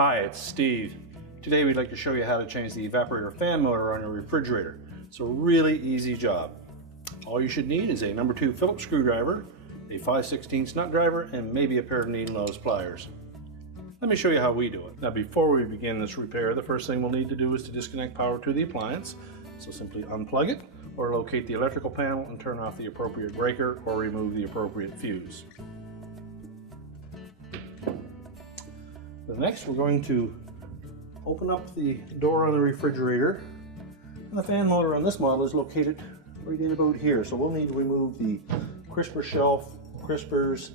Hi, it's Steve. Today we'd like to show you how to change the evaporator fan motor on your refrigerator. It's a really easy job. All you should need is a number 2 Phillips screwdriver, a 5/16 nut driver, and maybe a pair of needle nose pliers. Let me show you how we do it. Now before we begin this repair, the first thing we'll need to do is to disconnect power to the appliance. So simply unplug it or locate the electrical panel and turn off the appropriate breaker or remove the appropriate fuse. Next, we're going to open up the door on the refrigerator, and the fan motor on this model is located right in about here. So we'll need to remove the crisper shelf, crispers,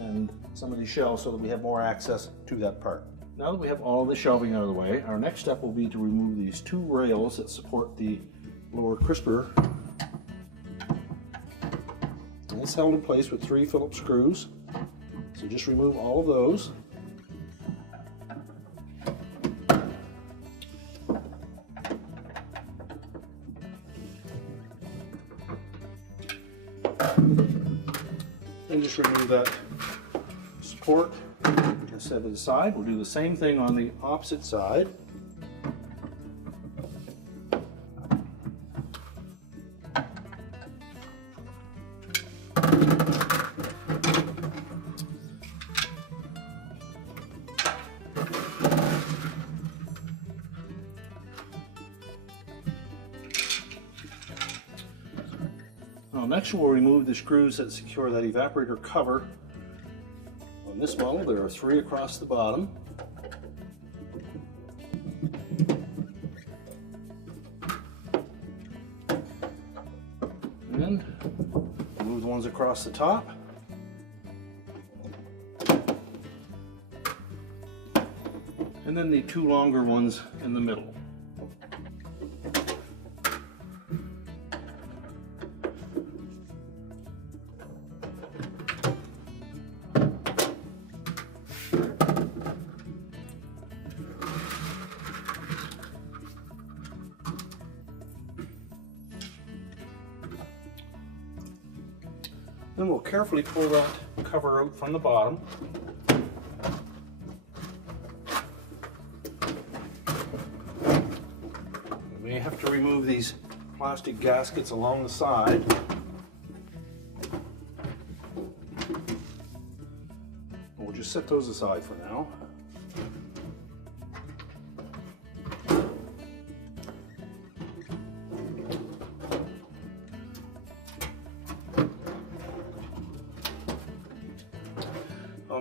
and some of these shelves so that we have more access to that part. Now that we have all the shelving out of the way, our next step will be to remove these 2 rails that support the lower crisper. And it's held in place with 3 Phillips screws. So just remove all of those. And just remove that support and set it aside. We'll do the same thing on the opposite side. Next we'll remove the screws that secure that evaporator cover. On this model there are 3 across the bottom. And remove the ones across the top. And then the 2 longer ones in the middle. Then we'll carefully pull that cover out from the bottom. We may have to remove these plastic gaskets along the side. We'll just set those aside for now.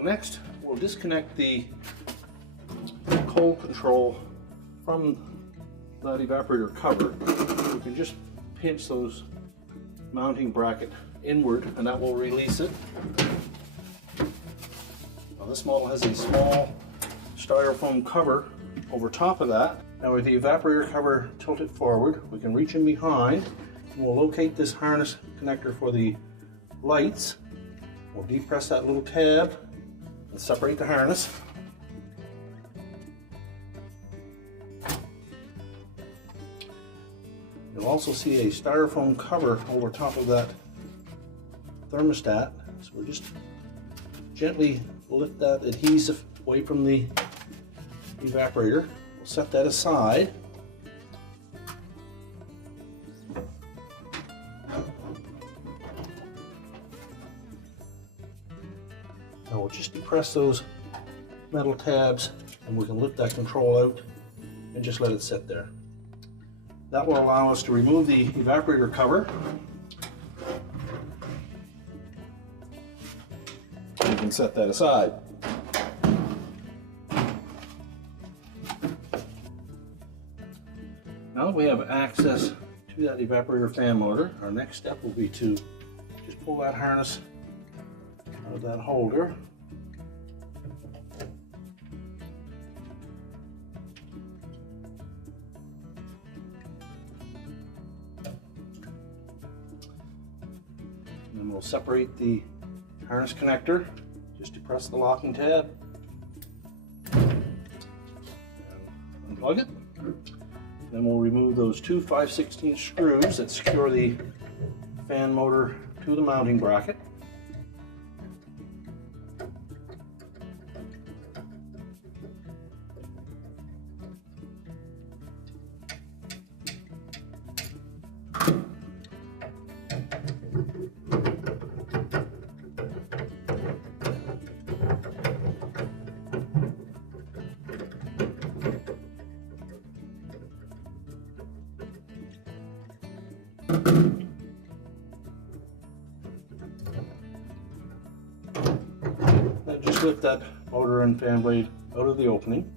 Next, we'll disconnect the cold control from that evaporator cover. We can just pinch those mounting bracket inward and that will release it. Now this model has a small styrofoam cover over top of that. Now with the evaporator cover tilted forward, we can reach in behind and we'll locate this harness connector for the lights. We'll depress that little tab and separate the harness. You'll also see a styrofoam cover over top of that thermostat. So we'll just gently lift that adhesive away from the evaporator. We'll set that aside. Now we'll just depress those metal tabs and we can lift that control out and just let it sit there. That will allow us to remove the evaporator cover. And we can set that aside. Now that we have access to that evaporator fan motor, our next step will be to just pull that harness out of that holder. And then we'll separate the harness connector. Just depress the locking tab. And unplug it. Then we'll remove those 2 5/16 screws that secure the fan motor to the mounting bracket. lift that motor and fan blade out of the opening.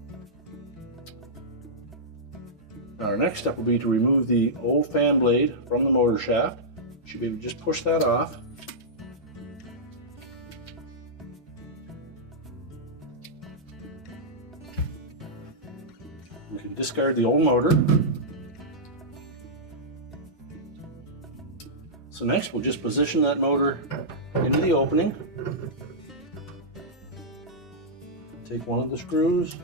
Now our next step will be to remove the old fan blade from the motor shaft. You should be able to just push that off. We can discard the old motor. So next we'll just position that motor into the opening. Take one of the screws.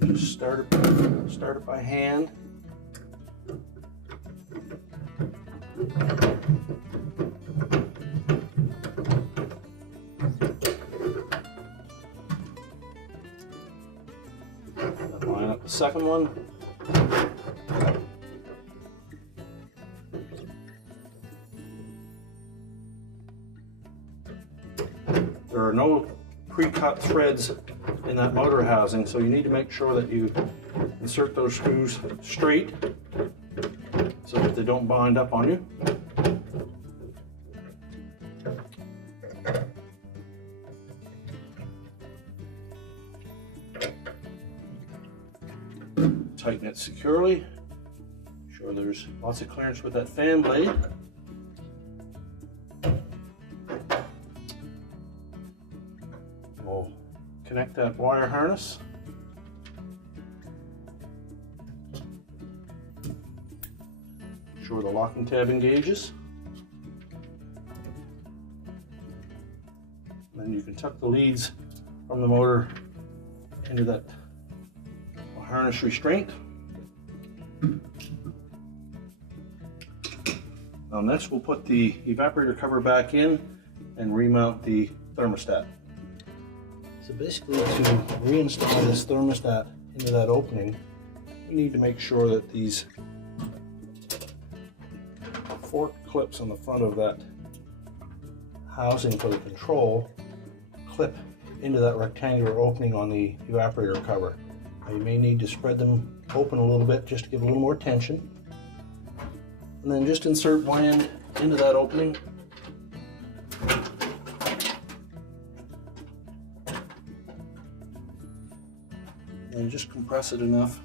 Just start it by hand. And line up the second one. There are no pre-cut threads in that motor housing, so you need to make sure that you insert those screws straight so that they don't bind up on you. Tighten it securely. Make sure there's lots of clearance with that fan blade. We'll connect that wire harness. Make sure the locking tab engages. And then you can tuck the leads from the motor into that harness restraint. Now next we'll put the evaporator cover back in and remount the thermostat. So basically, to reinstall this thermostat into that opening, we need to make sure that these forked clips on the front of that housing for the control clip into that rectangular opening on the evaporator cover. Now you may need to spread them open a little bit just to give a little more tension. And then just insert one end into that opening. And just compress it enough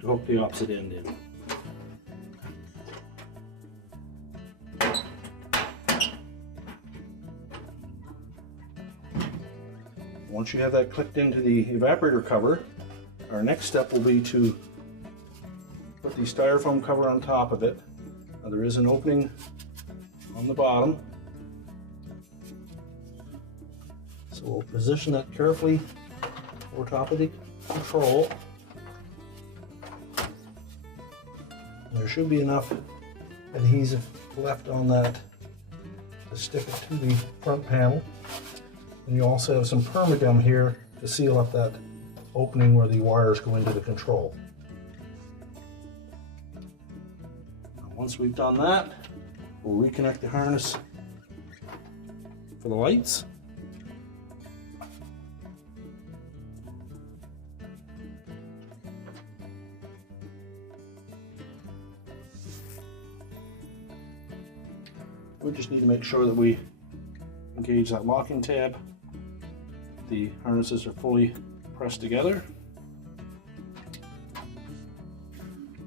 to hook the opposite end in. Once you have that clipped into the evaporator cover, our next step will be to put the styrofoam cover on top of it. Now there is an opening on the bottom, so we'll position that carefully over top of the control. There should be enough adhesive left on that to stick it to the front panel. And you also have some permagum here to seal up that opening where the wires go into the control. Now, once we've done that, we'll reconnect the harness for the lights. We just need to make sure that we engage that locking tab. The harnesses are fully pressed together.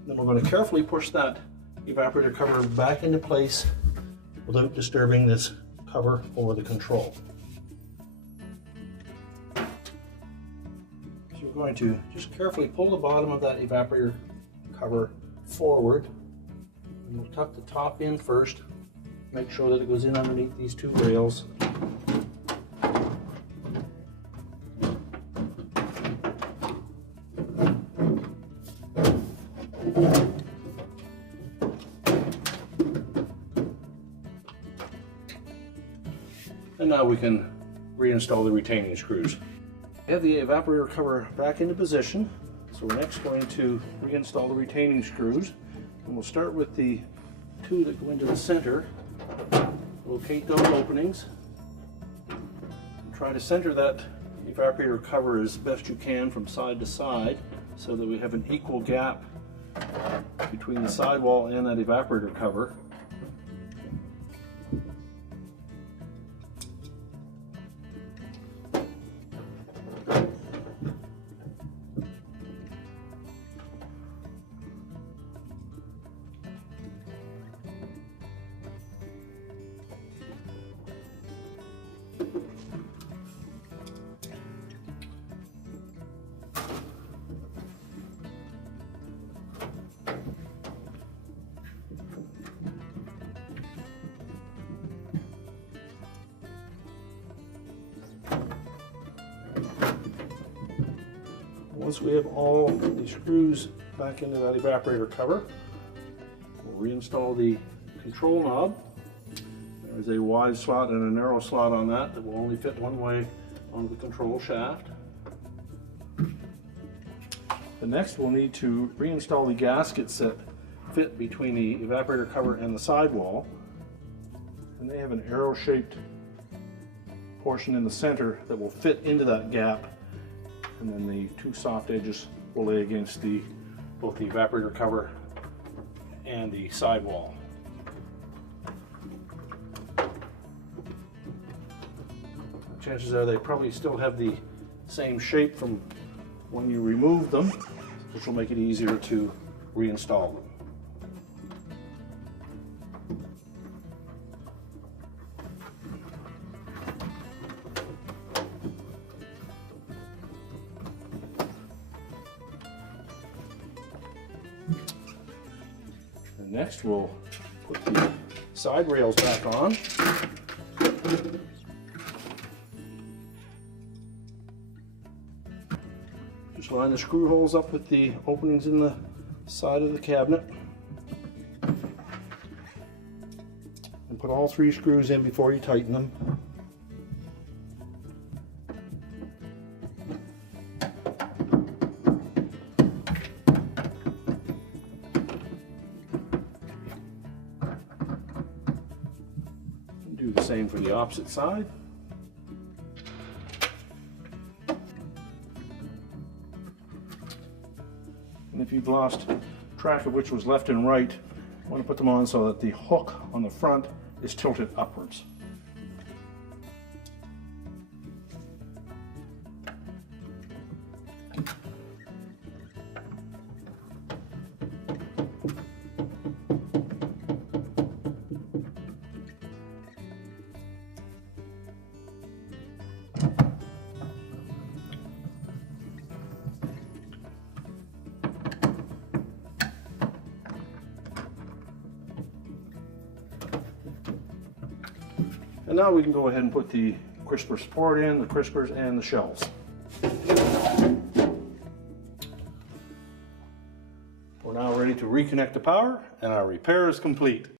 Then we're going to carefully push that evaporator cover back into place without disturbing this cover over the control. So we're going to just carefully pull the bottom of that evaporator cover forward, and we'll tuck the top in first. Make sure that it goes in underneath these two rails. And now we can reinstall the retaining screws. We have the evaporator cover back into position, so we're next going to reinstall the retaining screws. And we'll start with the two that go into the center. Locate those openings. And try to center that evaporator cover as best you can from side to side so that we have an equal gap between the sidewall and that evaporator cover. Once we have all the screws back into that evaporator cover, we'll reinstall the control knob. There's a wide slot and a narrow slot on that that will only fit one way onto the control shaft. The next we'll need to reinstall the gaskets that fit between the evaporator cover and the sidewall. And they have an arrow-shaped portion in the center that will fit into that gap, and then the two soft edges will lay against both the evaporator cover and the sidewall. Chances are they probably still have the same shape from when you remove them, which will make it easier to reinstall them. And next we'll put the side rails back on. Just line the screw holes up with the openings in the side of the cabinet. And put all 3 screws in before you tighten them. And do the same for the opposite side. And if you've lost track of which was left and right, you want to put them on so that the hook on the front is tilted upwards. And now we can go ahead and put the crisper support in, the crispers and the shelves. We're now ready to reconnect the power, and our repair is complete.